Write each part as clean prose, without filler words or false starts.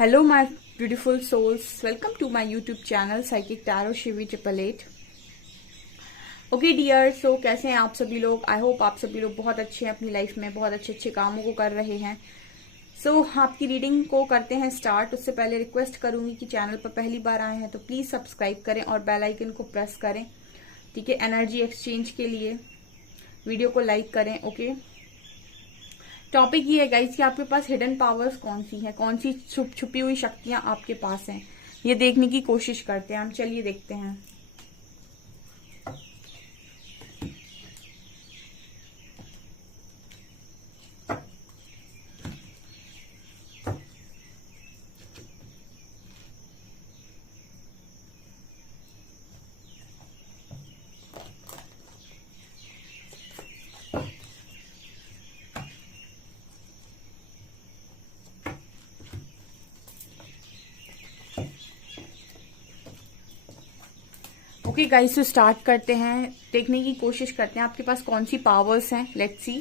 Hello, my beautiful souls. Welcome to my YouTube channel Psychic Tarot Shivi 888. Okay dear, so कैसे हैं आप सभी लोग। आई होप आप सभी लोग बहुत अच्छे हैं, अपनी लाइफ में बहुत अच्छे अच्छे कामों को कर रहे हैं। सो आपकी रीडिंग को करते हैं स्टार्ट। उससे पहले रिक्वेस्ट करूंगी कि चैनल पर पहली बार आए हैं तो प्लीज सब्सक्राइब करें और बेल आइकन को प्रेस करें, ठीक है। एनर्जी एक्सचेंज के लिए वीडियो को लाइक करें। ओके, टॉपिक ये है गाइस कि आपके पास हिडन पावर्स कौन सी हैं, कौन सी छुपी हुई शक्तियां आपके पास हैं, ये देखने की कोशिश करते हैं हम। चलिए देखते हैं। ओके गाइस, तो स्टार्ट करते हैं। देखने की कोशिश करते हैं आपके पास कौन सी पावर्स हैं। Let's see.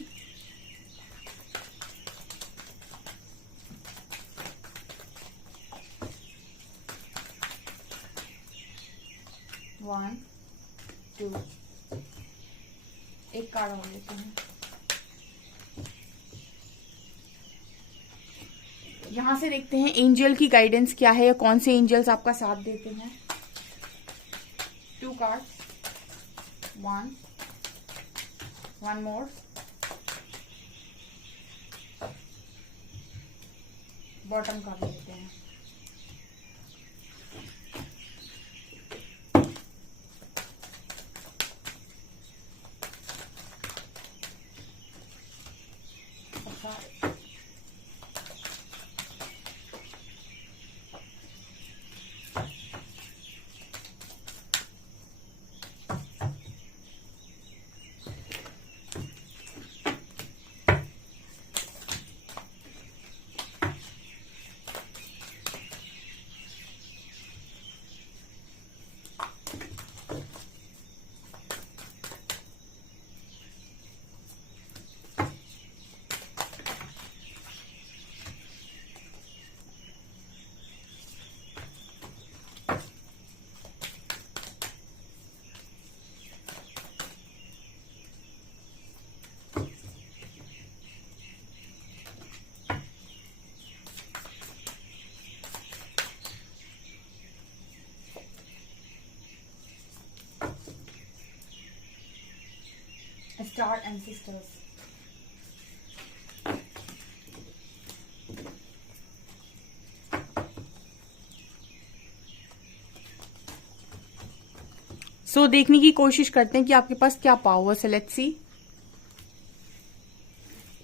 वन टू, एक कार्ड और लेते हैं। यहां से देखते हैं एंजल की गाइडेंस क्या है, या कौन से एंजल्स आपका साथ देते हैं। Two cards, one more, bottom card लेते हैं। Star ancestors. सो देखने की कोशिश करते हैं कि आपके पास क्या पावर्स है। Let's see.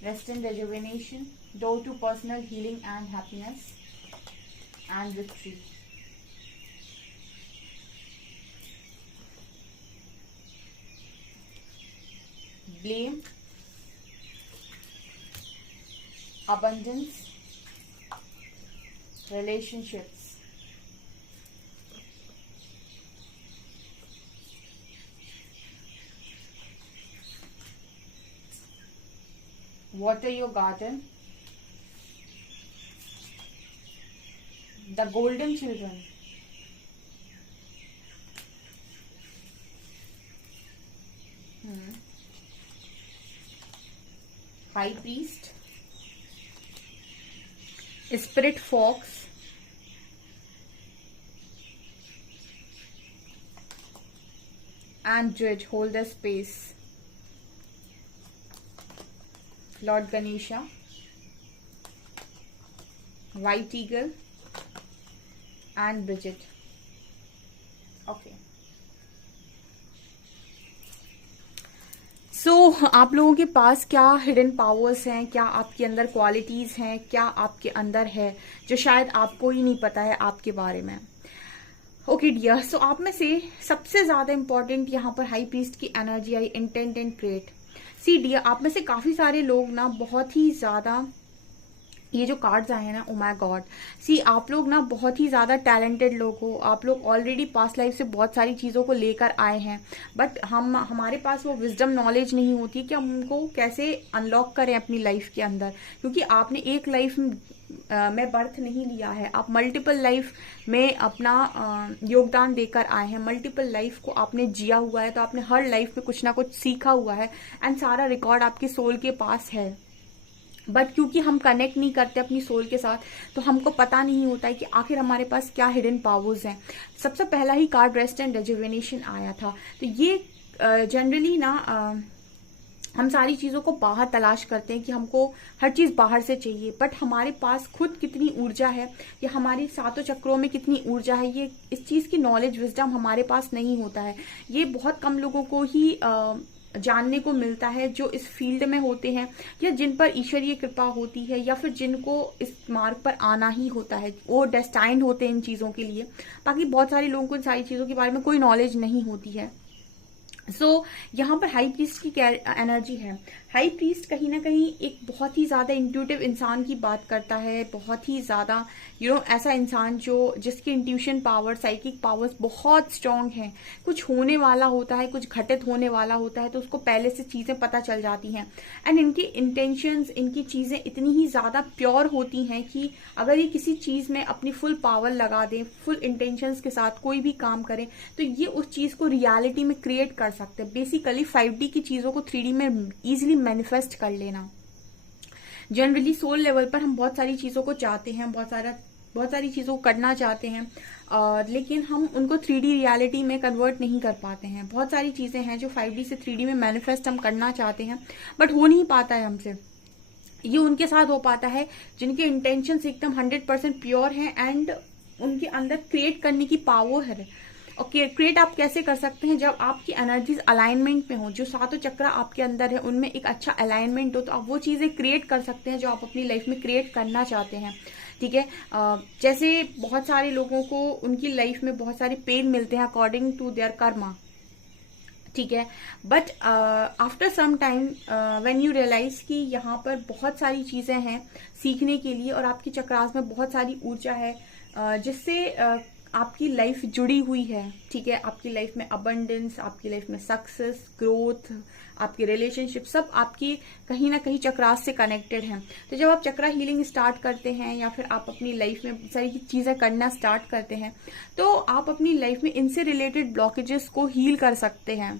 Rest and rejuvenation, door to personal healing and happiness and victory. Blame, abundance, relationships, water your garden, the golden children, High Priest, Spirit Fox, and Judge. Hold the space. Lord Ganesha, White Eagle, and Bridget. Okay. सो आप लोगों के पास क्या hidden powers हैं, क्या आपके अंदर qualities हैं, क्या आपके अंदर है जो शायद आपको ही नहीं पता है आपके बारे में। ओके डियर, सो आप में से सबसे ज्यादा इंपॉर्टेंट यहाँ पर हाई प्रीस्ट की एनर्जी आई, intent and create. See dear, आप में से काफी सारे लोग ना बहुत ही ज्यादा, ये जो कार्ड्स आए हैं ना, ओ माय गॉड, सी आप लोग ना बहुत ही ज्यादा टैलेंटेड लोग हो। आप लोग ऑलरेडी पास्ट लाइफ से बहुत सारी चीजों को लेकर आए हैं, बट हमारे पास वो विजडम नॉलेज नहीं होती कि हम उनको कैसे अनलॉक करें अपनी लाइफ के अंदर, क्योंकि आपने एक लाइफ में बर्थ नहीं लिया है, आप मल्टीपल लाइफ में अपना योगदान देकर आए हैं, मल्टीपल लाइफ को आपने जिया हुआ है, तो आपने हर लाइफ में कुछ ना कुछ सीखा हुआ है एंड सारा रिकॉर्ड आपकी सोल के पास है। बट क्योंकि हम कनेक्ट नहीं करते अपनी सोल के साथ, तो हमको पता नहीं होता है कि आखिर हमारे पास क्या हिडन पावर्स हैं। सबसे पहला ही कार्ड रेस्ट एंड रेजुवेनेशन आया था। तो ये जनरली ना हम सारी चीज़ों को बाहर तलाश करते हैं कि हमको हर चीज़ बाहर से चाहिए, बट हमारे पास खुद कितनी ऊर्जा है या हमारी सातों चक्रों में कितनी ऊर्जा है, ये इस चीज़ की नॉलेज विजडम हमारे पास नहीं होता है। ये बहुत कम लोगों को ही जानने को मिलता है जो इस फील्ड में होते हैं या जिन पर ईश्वरीय कृपा होती है या फिर जिनको इस मार्ग पर आना ही होता है, वो डेस्टाइंड होते हैं इन चीज़ों के लिए। बाकी बहुत सारे लोगों को इन सारी चीज़ों के बारे में कोई नॉलेज नहीं होती है। यहाँ पर हाई प्रीस्ट की क्या एनर्जी है। हाई प्रीस्ट कहीं ना कहीं एक बहुत ही ज़्यादा इंट्यूटिव इंसान की बात करता है, बहुत ही ज़्यादा ऐसा इंसान जिसकी इंट्यूशन पावर, साइकिक पावर्स बहुत स्ट्रांग है। कुछ होने वाला होता है, कुछ घटित होने वाला होता है, तो उसको पहले से चीज़ें पता चल जाती हैं। एंड इनकी इंटेंशंस, इनकी चीज़ें इतनी ही ज़्यादा प्योर होती हैं कि अगर ये किसी चीज़ में अपनी फुल पावर लगा दें, फुल इंटेंशंस के साथ कोई भी काम करें, तो ये उस चीज़ को रियलिटी में क्रिएट कर सकते हैं। बेसिकली 5D की चीज़ों को 3D में ईजिली मैनिफेस्ट कर लेना। जनरली सोल लेवल पर हम बहुत सारी चीज़ों को चाहते हैं, बहुत सारी चीज़ों को करना चाहते हैं, लेकिन हम उनको 3D रियलिटी में कन्वर्ट नहीं कर पाते हैं। बहुत सारी चीज़ें हैं जो 5D से 3D में मैनिफेस्ट हम करना चाहते हैं, बट हो नहीं पाता है हमसे। ये उनके साथ हो पाता है जिनके इंटेंशंस एकदम 100% प्योर हैं एंड उनके अंदर क्रिएट करने की पावर है। ओके, क्रिएट आप कैसे कर सकते हैं? जब आपकी एनर्जीज अलाइनमेंट में हो, जो सातों चक्र आपके अंदर है उनमें एक अच्छा अलाइनमेंट हो, तो आप वो चीजें क्रिएट कर सकते हैं जो आप अपनी लाइफ में क्रिएट करना चाहते हैं। ठीक है, जैसे बहुत सारे लोगों को उनकी लाइफ में बहुत सारे पेन मिलते हैं अकॉर्डिंग टू देयर कर्मा। ठीक है, but after some time when you realise कि यहाँ पर बहुत सारी चीजें हैं सीखने के लिए और आपकी चक्रास में बहुत सारी ऊर्जा है जिससे आपकी लाइफ जुड़ी हुई है। ठीक है, आपकी लाइफ में अबंडेंस, आपकी लाइफ में सक्सेस, ग्रोथ, आपके रिलेशनशिप सब आपकी कहीं ना कहीं चक्रास से कनेक्टेड हैं। तो जब आप चक्रा हीलिंग स्टार्ट करते हैं या फिर आप अपनी लाइफ में सारी चीजें करना स्टार्ट करते हैं, तो आप अपनी लाइफ में इनसे रिलेटेड ब्लॉकेजेस को हील कर सकते हैं।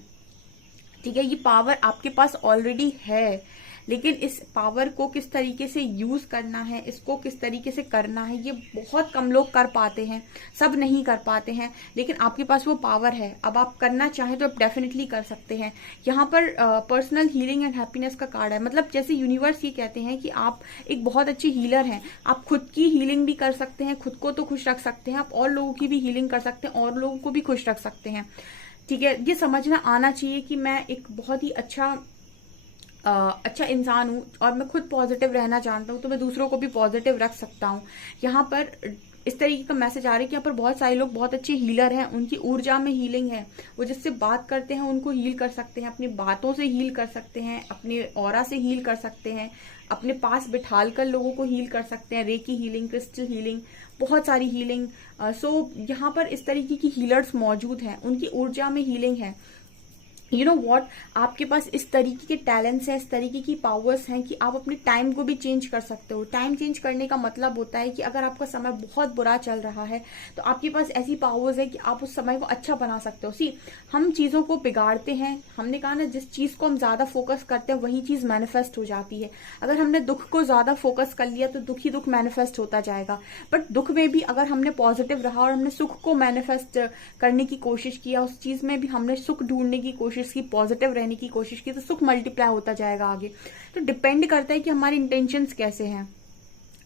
ठीक है, ये पावर आपके पास ऑलरेडी है, लेकिन इस पावर को किस तरीके से यूज करना है, इसको किस तरीके से करना है, ये बहुत कम लोग कर पाते हैं, सब नहीं कर पाते हैं। लेकिन आपके पास वो पावर है, अब आप करना चाहें तो आप डेफिनेटली कर सकते हैं। यहाँ पर पर्सनल हीलिंग एंड हैप्पीनेस का कार्ड है। मतलब जैसे यूनिवर्स ये कहते हैं कि आप एक बहुत अच्छे हीलर हैं, आप खुद की हीलिंग भी कर सकते हैं, खुद को तो खुश रख सकते हैं, आप और लोगों की भी हीलिंग कर सकते हैं, और लोगों को भी खुश रख सकते हैं। ठीक है, ये समझना आना चाहिए कि मैं एक बहुत ही अच्छा इंसान हूँ और मैं खुद पॉजिटिव रहना जानता हूँ, तो मैं दूसरों को भी पॉजिटिव रख सकता हूँ। यहाँ पर इस तरीके का मैसेज आ रहा है कि यहाँ पर बहुत सारे लोग बहुत अच्छे हीलर हैं, उनकी ऊर्जा में हीलिंग है, वो जिससे बात करते हैं उनको हील कर सकते हैं, अपनी बातों से हील कर सकते हैं, अपने ऑरा से हील कर सकते हैं, अपने पास बिठाल कर लोगों को हील कर सकते हैं। रेकी हीलिंग, क्रिस्टल हीलिंग, बहुत सारी हीलिंग। सो यहाँ पर इस तरीके की हीलर्स मौजूद हैं, उनकी ऊर्जा में हीलिंग है। यू नो वॉट, आपके पास इस तरीके के टैलेंट्स हैं, इस तरीके की पावर्स हैं कि आप अपने टाइम को भी चेंज कर सकते हो। टाइम चेंज करने का मतलब होता है कि अगर आपका समय बहुत बुरा चल रहा है तो आपके पास ऐसी पावर्स है कि आप उस समय को अच्छा बना सकते हो। हम चीज़ों को बिगाड़ते हैं, हमने कहा ना जिस चीज़ को हम ज़्यादा फोकस करते हैं वही चीज़ मैनिफेस्ट हो जाती है। अगर हमने दुख को ज़्यादा फोकस कर लिया तो दुख ही दुख मैनिफेस्ट होता जाएगा, बट दुख में भी अगर हमने पॉजिटिव रहा और हमने सुख को मैनिफेस्ट करने की कोशिश किया, उस चीज़ में भी हमने सुख ढूंढने की कोशिश की, पॉजिटिव रहने की कोशिश की, तो सुख मल्टीप्लाई होता जाएगा आगे। तो डिपेंड करता है कि हमारे इंटेंशंस कैसे हैं।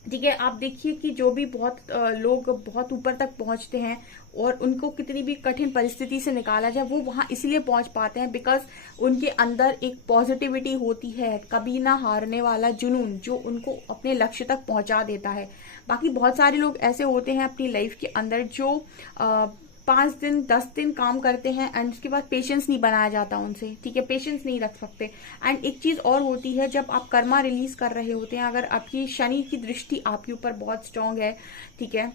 ठीक है, आप देखिए कि जो भी बहुत लोग बहुत ऊपर तक पहुंचते हैं और उनको कितनी भी कठिन परिस्थिति से निकाला जाए, वो वहां इसलिए पहुंच पाते हैं बिकॉज उनके अंदर एक पॉजिटिविटी होती है, कभी ना हारने वाला जुनून, जो उनको अपने लक्ष्य तक पहुंचा देता है। बाकी बहुत सारे लोग ऐसे होते हैं अपनी लाइफ के अंदर जो 5 दिन 10 दिन काम करते हैं एंड उसके बाद पेशेंस नहीं बनाया जाता उनसे। ठीक है, पेशेंस नहीं रख सकते। एंड एक चीज और होती है, जब आप कर्मा रिलीज कर रहे होते हैं, अगर आपकी शनि की दृष्टि आपके ऊपर बहुत स्ट्रांग है, ठीक है,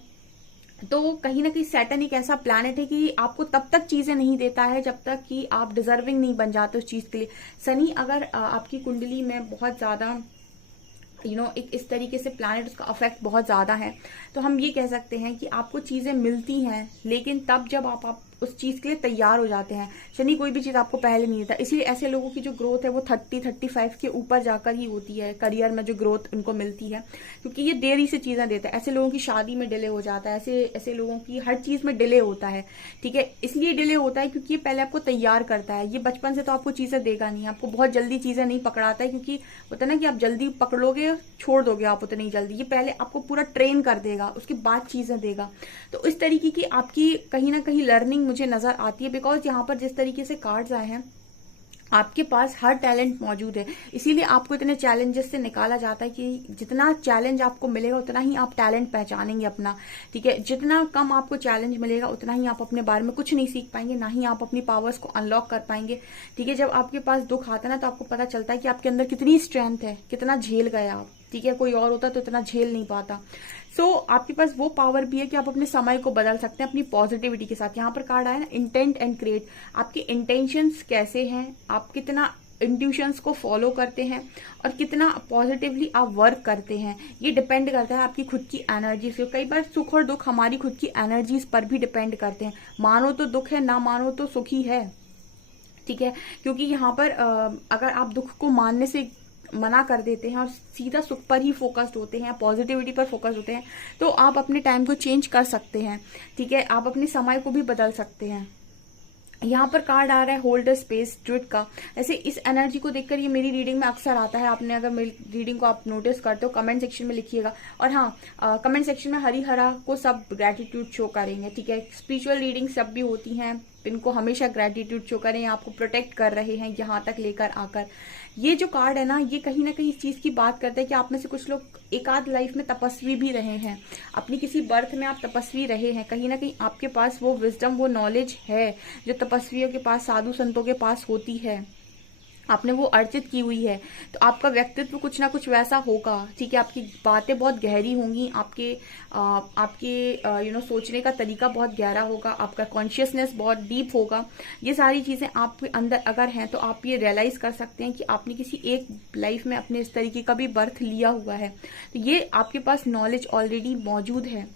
तो कहीं ना कहीं सैटर्न एक ऐसा प्लैनेट है कि आपको तब तक चीजें नहीं देता है जब तक कि आप डिजर्विंग नहीं बन जाते उस चीज के लिए। शनि अगर आपकी कुंडली में बहुत ज्यादा एक इस तरीके से प्लैनेट, उसका अफेक्ट बहुत ज़्यादा है। तो हम ये कह सकते हैं कि आपको चीज़ें मिलती हैं, लेकिन तब जब आप उस चीज़ के लिए तैयार हो जाते हैं। शनि कोई भी चीज़ आपको पहले नहीं देता, इसलिए ऐसे लोगों की जो ग्रोथ है वो 30-35 के ऊपर जाकर ही होती है, करियर में जो ग्रोथ उनको मिलती है, क्योंकि ये देरी से चीज़ें देता है। ऐसे लोगों की शादी में डिले हो जाता है, ऐसे लोगों की हर चीज़ में डिले होता है, ठीक है। इसलिए डिले होता है क्योंकि ये पहले आपको तैयार करता है। ये बचपन से तो आपको चीज़ें देगा नहीं, आपको बहुत जल्दी चीज़ें नहीं पकड़ाता है, क्योंकि होता है ना कि आप जल्दी पकड़ोगे छोड़ दोगे आप उतनी जल्दी। ये पहले आपको पूरा ट्रेन कर देगा, उसके बाद चीज़ें देगा। तो इस तरीके की आपकी कहीं ना कहीं लर्निंग मुझे नजर आती है, बिकॉज यहाँ पर जिस तरीके से कार्ड्स आए हैं, आपके पास हर टैलेंट मौजूद है। इसीलिए आपको इतने चैलेंजेस से निकाला जाता है कि जितना चैलेंज आपको मिलेगा उतना ही आप टैलेंट पहचानेंगे अपना, ठीक है। जितना कम आपको चैलेंज मिलेगा उतना ही आप अपने बारे में कुछ नहीं सीख पाएंगे, ना ही आप अपनी पावर्स को अनलॉक कर पाएंगे, ठीक है। जब आपके पास दुख आता है ना, तो आपको पता चलता है कि आपके अंदर कितनी स्ट्रेंथ है, कितना झेल गए आप, ठीक है। कोई और होता तो इतना झेल नहीं पाता। आपके पास वो पावर भी है कि आप अपने समय को बदल सकते हैं अपनी पॉजिटिविटी के साथ। यहाँ पर कार्ड आया ना, इंटेंट एंड क्रिएट। आपके इंटेंशंस कैसे हैं, आप कितना इंट्यूशंस को फॉलो करते हैं और कितना पॉजिटिवली आप वर्क करते हैं, ये डिपेंड करता है आपकी खुद की एनर्जी से। कई बार सुख और दुख हमारी खुद की एनर्जीज पर भी डिपेंड करते हैं। मानो तो दुख है, ना मानो तो सुख ही है, ठीक है। क्योंकि यहाँ पर अगर आप दुख को मानने से मना कर देते हैं और सीधा सुख पर ही फोकस्ड होते हैं, पॉजिटिविटी पर फोकस होते हैं, तो आप अपने टाइम को चेंज कर सकते हैं, ठीक है। आप अपने समय को भी बदल सकते हैं। यहाँ पर कार्ड आ रहा है होल्ड स्पेस ड्रिट का। ऐसे इस एनर्जी को देखकर ये मेरी रीडिंग में अक्सर आता है। आपने अगर मेरी रीडिंग को आप नोटिस करते हो कमेंट सेक्शन में लिखिएगा। और हाँ, कमेंट सेक्शन में हरी हरा को सब ग्रेटिट्यूड शो करेंगे, ठीक है। स्पिरिचुअल रीडिंग सब भी होती हैं, इनको हमेशा ग्रेटिट्यूड शो करें, आपको प्रोटेक्ट कर रहे हैं यहाँ तक लेकर आकर। ये जो कार्ड है ना, ये कहीं ना कहीं इस चीज की बात करता है कि आप में से कुछ लोग एक आध लाइफ में तपस्वी भी रहे हैं, अपनी किसी बर्थ में आप तपस्वी रहे हैं। कहीं ना कहीं आपके पास वो विजडम, वो नॉलेज है जो तपस्वियों के पास, साधु संतों के पास होती है, आपने वो अर्जित की हुई है। तो आपका व्यक्तित्व कुछ ना कुछ वैसा होगा, ठीक है। आपकी बातें बहुत गहरी होंगी, आपके सोचने का तरीका बहुत गहरा होगा, आपका कॉन्शियसनेस बहुत डीप होगा। ये सारी चीजें आपके अंदर अगर हैं तो आप ये रियलाइज कर सकते हैं कि आपने किसी एक लाइफ में अपने इस तरीके का भी बर्थ लिया हुआ है। तो ये आपके पास नॉलेज ऑलरेडी मौजूद है।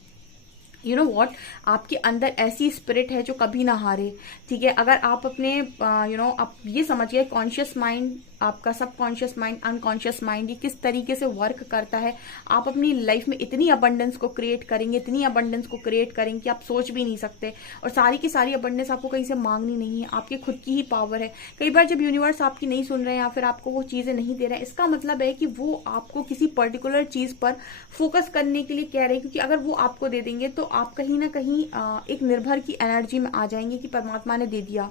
यू नो वॉट, आपके अंदर ऐसी स्पिरिट है जो कभी ना हारे, ठीक है। अगर आप अपने आप ये समझिए, कॉन्शियस माइंड, आपका सबकॉन्शियस माइंड, अनकॉन्शियस माइंड, ये किस तरीके से वर्क करता है। आप अपनी लाइफ में इतनी अबंडेंस को क्रिएट करेंगे, इतनी अबंडेंस को क्रिएट करेंगे कि आप सोच भी नहीं सकते। और सारी की सारी अबंडेंस आपको कहीं से मांगनी नहीं है, आपकी खुद की ही पावर है। कई बार जब यूनिवर्स आपकी नहीं सुन रहे हैं या फिर आपको वो चीजें नहीं दे रहे हैं, इसका मतलब है कि वो आपको किसी पर्टिकुलर चीज पर फोकस करने के लिए कह रहे हैं। क्योंकि अगर वो आपको दे देंगे तो आप कहीं ना कहीं एक निर्भर की एनर्जी में आ जाएंगे कि परमात्मा ने दे दिया।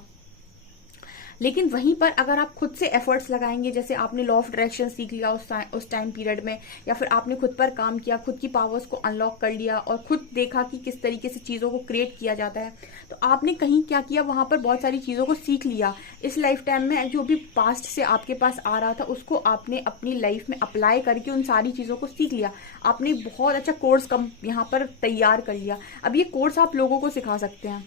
लेकिन वहीं पर अगर आप खुद से एफर्ट्स लगाएंगे, जैसे आपने लॉ ऑफ डायरेक्शन सीख लिया उस टाइम पीरियड में, या फिर आपने खुद पर काम किया, खुद की पावर्स को अनलॉक कर लिया और खुद देखा कि किस तरीके से चीजों को क्रिएट किया जाता है, तो आपने कहीं क्या किया, वहां पर बहुत सारी चीजों को सीख लिया। इस लाइफ टाइम में जो भी पास्ट से आपके पास आ रहा था उसको आपने अपनी लाइफ में अप्लाई करके उन सारी चीजों को सीख लिया। आपने बहुत अच्छा कोर्स यहाँ पर तैयार कर लिया। अब ये कोर्स आप लोगों को सिखा सकते हैं।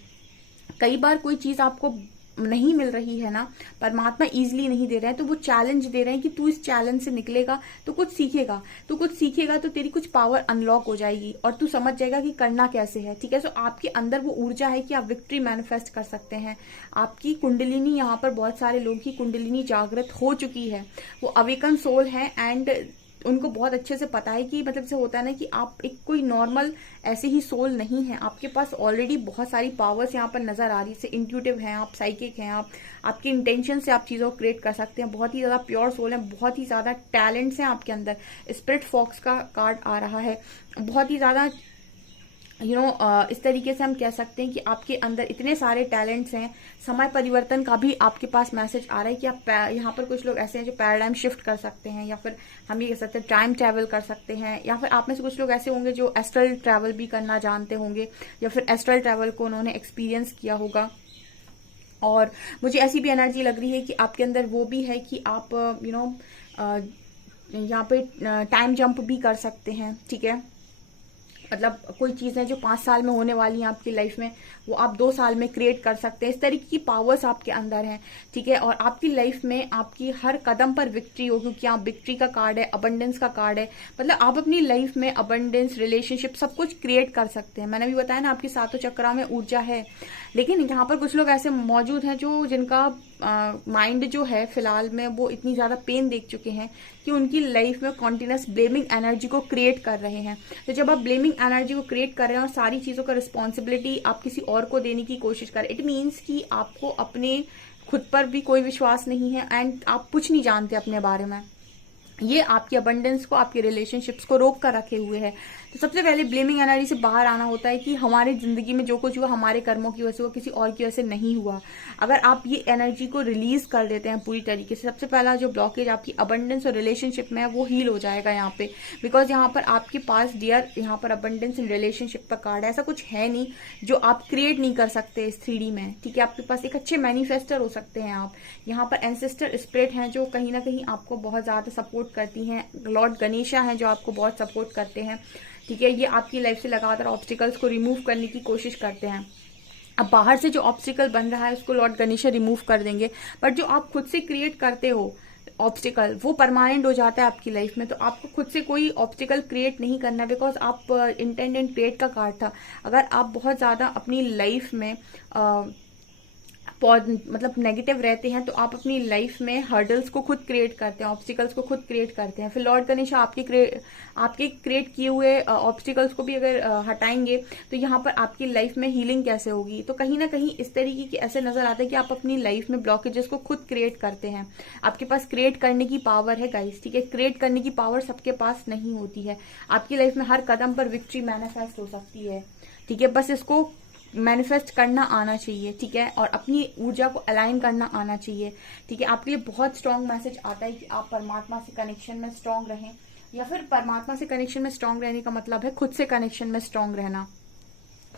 कई बार कोई चीज आपको नहीं मिल रही है ना, परमात्मा इजीली नहीं दे रहे हैं, तो वो चैलेंज दे रहे हैं कि तू इस चैलेंज से निकलेगा तो कुछ सीखेगा, तो तेरी कुछ पावर अनलॉक हो जाएगी और तू समझ जाएगा कि करना कैसे है, ठीक है। सो आपके अंदर वो ऊर्जा है कि आप विक्ट्री मैनिफेस्ट कर सकते हैं। आपकी कुंडलिनी, यहाँ पर बहुत सारे लोगों की कुंडलिनी जागृत हो चुकी है, वो अवेकन सोल है एंड उनको बहुत अच्छे से पता है कि मतलब से होता है ना कि आप एक कोई नॉर्मल ऐसे ही सोल नहीं है, आपके पास ऑलरेडी बहुत सारी पावर्स यहाँ पर नजर आ रही है। इंट्यूटिव हैं आप, साइकिक हैं आप, आपके इंटेंशन से आप चीजों को क्रिएट कर सकते हैं। बहुत ही ज्यादा प्योर सोल है, बहुत ही ज्यादा टैलेंट्स हैं आपके अंदर। स्पिरिट फॉक्स का कार्ड आ रहा है, बहुत ही ज्यादा इस तरीके से हम कह सकते हैं कि आपके अंदर इतने सारे टैलेंट्स हैं। समय परिवर्तन का भी आपके पास मैसेज आ रहा है कि आप यहाँ पर कुछ लोग ऐसे हैं जो पैराडाइम शिफ्ट कर सकते हैं, या फिर हम ये कह सकते हैं टाइम ट्रैवल कर सकते हैं, या फिर आप में से कुछ लोग ऐसे होंगे जो एस्ट्रल ट्रैवल भी करना जानते होंगे, या फिर एस्ट्रल ट्रैवल को उन्होंने एक्सपीरियंस किया होगा। और मुझे ऐसी भी एनर्जी लग रही है कि आपके अंदर वो भी है कि आप यहाँ पे टाइम जंप भी कर सकते हैं, ठीक है। मतलब कोई चीज़ें जो 5 साल में होने वाली हैं आपकी लाइफ में, वो आप 2 साल में क्रिएट कर सकते हैं। इस तरीके की पावर्स आपके अंदर हैं, ठीक है। और आपकी लाइफ में आपकी हर कदम पर विक्ट्री हो, क्योंकि आप विक्ट्री का कार्ड है, अबंडेंस का कार्ड है। मतलब आप अपनी लाइफ में अबंडेंस, रिलेशनशिप सब कुछ क्रिएट कर सकते हैं। मैंने भी बताया ना, आपकी सातों चक्रा में ऊर्जा है। लेकिन यहाँ पर कुछ लोग ऐसे मौजूद हैं जो जिनका माइंड जो है फिलहाल में वो इतनी ज़्यादा पेन देख चुके हैं कि उनकी लाइफ में कॉन्टिन्यूस ब्लेमिंग एनर्जी को क्रिएट कर रहे हैं। तो जब आप ब्लेमिंग एनर्जी को क्रिएट कर रहे हैं और सारी चीज़ों का रिस्पॉन्सिबिलिटी आप किसी और को देने की कोशिश कर रहे हैं, इट मीन्स कि आपको अपने खुद पर भी कोई विश्वास नहीं है एंड आप कुछ नहीं जानते अपने बारे में। ये आपकी अबंडेंस को, आपके रिलेशनशिप्स को रोक कर रखे हुए है। तो सबसे पहले ब्लेमिंग एनर्जी से बाहर आना होता है कि हमारी जिंदगी में जो कुछ हुआ हमारे कर्मों की वजह से हुआ, किसी और की वजह से नहीं हुआ। अगर आप ये एनर्जी को रिलीज कर देते हैं पूरी तरीके से, सबसे पहला जो ब्लॉकेज आपकी अबंडेंस और रिलेशनशिप में है वो हील हो जाएगा यहाँ पे। बिकॉज यहाँ पर आपके पास डियर, यहाँ पर अबंडेंस इन रिलेशनशिप का कार्ड है। ऐसा कुछ है नहीं जो आप क्रिएट नहीं कर सकते इस 3D में, ठीक है। आपके पास एक अच्छे मैनिफेस्टर हो सकते हैं आप। यहाँ पर एंसेस्टर स्पिरिट हैं जो कहीं ना कहीं आपको बहुत ज्यादा सपोर्ट करती हैं। लॉर्ड गणेशा हैं जो आपको बहुत सपोर्ट करते हैं, ठीक है। ये आपकी लाइफ से लगातार ऑब्स्टिकल्स को रिमूव करने की कोशिश करते हैं। अब बाहर से जो ऑब्स्टिकल बन रहा है उसको लॉर्ड गणेशा रिमूव कर देंगे, बट जो आप खुद से क्रिएट करते हो ऑब्स्टिकल, वो परमानेंट हो जाता है आपकी लाइफ में। तो आपको खुद से कोई ऑब्स्टिकल क्रिएट नहीं करना, बिकॉज आप इंटेंट एंड क्रिएट का कार्ड था। अगर आप बहुत ज्यादा अपनी लाइफ में मतलब नेगेटिव रहते हैं तो आप अपनी लाइफ में हर्डल्स को खुद क्रिएट करते हैं, ऑब्स्टिकल्स को खुद क्रिएट करते हैं। फिर लॉर्ड गणेश आपके क्रिएट किए हुए ऑब्स्टिकल्स को भी अगर हटाएंगे तो यहाँ पर आपकी लाइफ में हीलिंग कैसे होगी। तो कहीं ना कहीं इस तरीके की ऐसे नजर आता है कि आप अपनी लाइफ में ब्लॉकेजेस को खुद क्रिएट करते हैं। आपके पास क्रिएट करने की पावर है गाइस, ठीक है। क्रिएट करने की पावर सबके पास नहीं होती है। आपकी लाइफ में हर कदम पर विक्ट्री मैनिफेस्ट हो सकती है, ठीक है। बस इसको मैनिफेस्ट करना आना चाहिए, ठीक है। और अपनी ऊर्जा को अलाइन करना आना चाहिए, ठीक है। आपके लिए बहुत स्ट्रांग मैसेज आता है कि आप परमात्मा से कनेक्शन में स्ट्रांग रहें, या फिर परमात्मा से कनेक्शन में स्ट्रांग रहने का मतलब है खुद से कनेक्शन में स्ट्रांग रहना,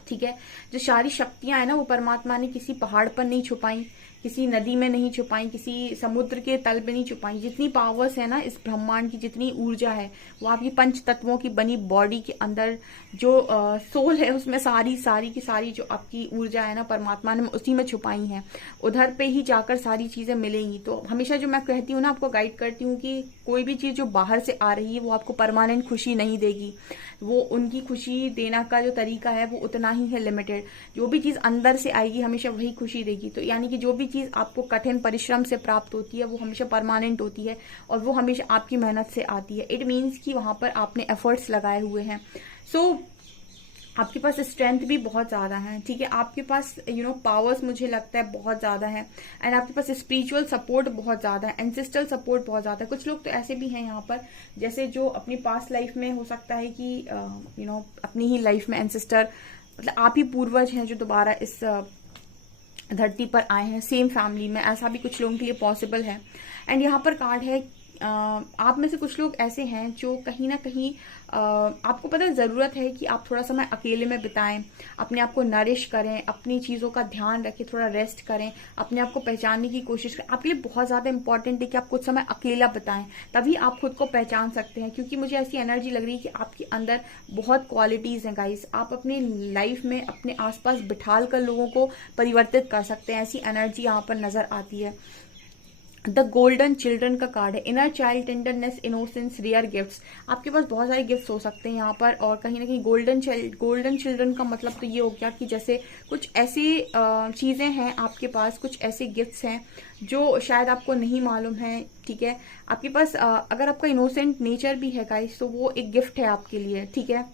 ठीक है। जो सारी शक्तियां है ना वो परमात्मा ने किसी पहाड़ पर नहीं छुपाई, किसी नदी में नहीं छुपाई, किसी समुद्र के तल पे नहीं छुपाई। जितनी पावर्स है ना इस ब्रह्मांड की, जितनी ऊर्जा है वो आपकी 5 तत्वों की बनी बॉडी के अंदर जो सोल है उसमें सारी की सारी जो आपकी ऊर्जा है ना परमात्मा ने उसी में छुपाई है। उधर पे ही जाकर सारी चीजें मिलेंगी। तो हमेशा जो मैं कहती हूँ ना, आपको गाइड करती हूँ कि कोई भी चीज जो बाहर से आ रही है वो आपको परमानेंट खुशी नहीं देगी। वो उनकी खुशी देना का जो तरीका है वो उतना ही है लिमिटेड। जो भी चीज अंदर से आएगी हमेशा वही खुशी देगी। तो यानी कि जो भी चीज आपको कठिन परिश्रम से प्राप्त होती है वो हमेशा परमानेंट होती है और वो हमेशा आपकी मेहनत से आती है। इट मीन्स कि वहां पर आपने एफर्ट्स लगाए हुए हैं। सो आपके पास स्ट्रेंथ भी बहुत ज्यादा है, ठीक है। आपके पास पावर्स मुझे लगता है बहुत ज्यादा है। एंड आपके पास स्पिरिचुअल सपोर्ट बहुत ज्यादा है, एंसेस्ट्रल सपोर्ट बहुत ज्यादा है। कुछ लोग तो ऐसे भी हैं यहाँ पर जैसे जो अपनी पास्ट लाइफ में हो सकता है कि अपनी ही लाइफ में एंसेस्टर, मतलब आप ही पूर्वज हैं जो दोबारा इस धरती पर आए हैं सेम फैमिली में। ऐसा भी कुछ लोगों के लिए पॉसिबल है। एंड यहाँ पर कार्ड है आप में से कुछ लोग ऐसे हैं जो कहीं ना कहीं आपको पता है जरूरत है कि आप थोड़ा समय अकेले में बिताएं, अपने आप को नरिश करें, अपनी चीजों का ध्यान रखें, थोड़ा रेस्ट करें, अपने आप को पहचानने की कोशिश करें। आपके लिए बहुत ज्यादा इंपॉर्टेंट है कि आप कुछ समय अकेला बिताएं, तभी आप खुद को पहचान सकते हैं। क्योंकि मुझे ऐसी एनर्जी लग रही है कि आपके अंदर बहुत क्वालिटीज हैं गाइस। आप अपनी लाइफ में अपने आसपास बिठाल कर लोगों को परिवर्तित कर सकते हैं, ऐसी एनर्जी यहाँ पर नजर आती है। द गोल्डन चिल्ड्रन का कार्ड है, inner child, tenderness, innocence, rear gifts. आपके पास बहुत सारे गिफ्ट्स हो सकते हैं यहाँ पर। और कहीं ना कहीं गोल्डन चिल्ड्रन का मतलब तो ये हो गया कि जैसे कुछ ऐसी चीजें हैं आपके पास, कुछ ऐसे गिफ्ट्स हैं जो शायद आपको नहीं मालूम है, ठीक है। आपके पास अगर आपका इनोसेंट नेचर भी है गाइस तो वो एक गिफ्ट है आपके लिए, ठीक है।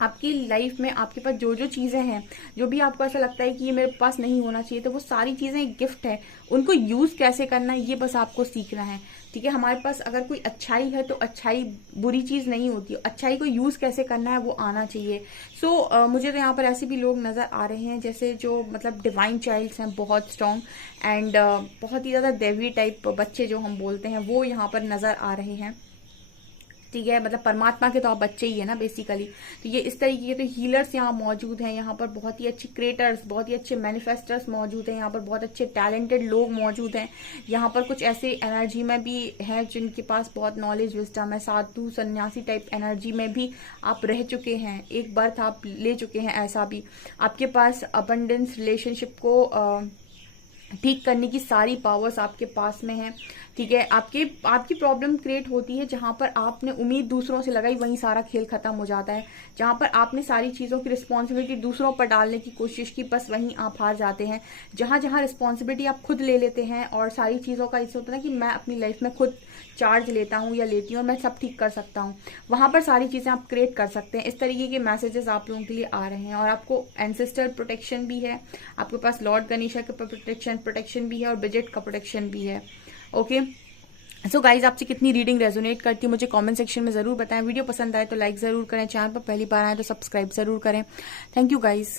आपकी लाइफ में आपके पास जो जो चीजें हैं, जो भी आपको ऐसा लगता है कि ये मेरे पास नहीं होना चाहिए, तो वो सारी चीजें एक गिफ्ट है। उनको यूज कैसे करना है ये बस आपको सीखना है, ठीक है। हमारे पास अगर कोई अच्छाई है तो अच्छाई बुरी चीज नहीं होती, अच्छाई को यूज कैसे करना है वो आना चाहिए। सो मुझे तो यहाँ पर ऐसे भी लोग नजर आ रहे हैं जैसे जो मतलब डिवाइन चाइल्ड्स हैं, बहुत स्ट्रांग एंड बहुत ही ज्यादा देवी टाइप बच्चे जो हम बोलते हैं वो यहाँ पर नजर आ रहे हैं। ठीक है, मतलब परमात्मा के तो आप बच्चे ही है ना बेसिकली। तो ये इस तरीके के तो हीलर्स यहाँ मौजूद हैं, यहाँ पर बहुत ही अच्छे क्रिएटर्स, बहुत ही अच्छे मैनिफेस्टर्स मौजूद हैं, यहाँ पर बहुत अच्छे टैलेंटेड लोग मौजूद हैं। यहाँ पर कुछ ऐसे एनर्जी में भी हैं जिनके पास बहुत नॉलेज विजडम है, साधु सन्यासी टाइप एनर्जी में भी आप रह चुके हैं, एक बर्थ आप ले चुके हैं। ऐसा भी आपके पास अबंडेंस रिलेशनशिप को ठीक करने की सारी पावर्स आपके पास में है। ठीक है, आपकी प्रॉब्लम क्रिएट होती है जहां पर आपने उम्मीद दूसरों से लगाई, वहीं सारा खेल खत्म हो जाता है। जहां पर आपने सारी चीजों की रिस्पॉन्सिबिलिटी दूसरों पर डालने की कोशिश की, बस वहीं आप हार जाते हैं। जहां जहां रिस्पॉन्सिबिलिटी आप खुद ले लेते हैं और सारी चीजों का इससे होता है ना कि मैं अपनी लाइफ में खुद चार्ज लेता हूँ या लेती हूँ, मैं सब ठीक कर सकता हूँ, वहां पर सारी चीजें आप क्रिएट कर सकते हैं। इस तरीके के मैसेजेस आप लोगों के लिए आ रहे हैं। और आपको एंसेस्टर प्रोटेक्शन भी है, आपके पास लॉर्ड गणेशा का प्रोटेक्शन भी है और बजट का प्रोटेक्शन भी है। ओके, सो गाइज, आपसे कितनी रीडिंग रेजोनेट करती है मुझे कमेंट सेक्शन में जरूर बताएं। वीडियो पसंद आए तो लाइक जरूर करें, चैनल पर पहली बार आए तो सब्सक्राइब जरूर करें। Thank you guys.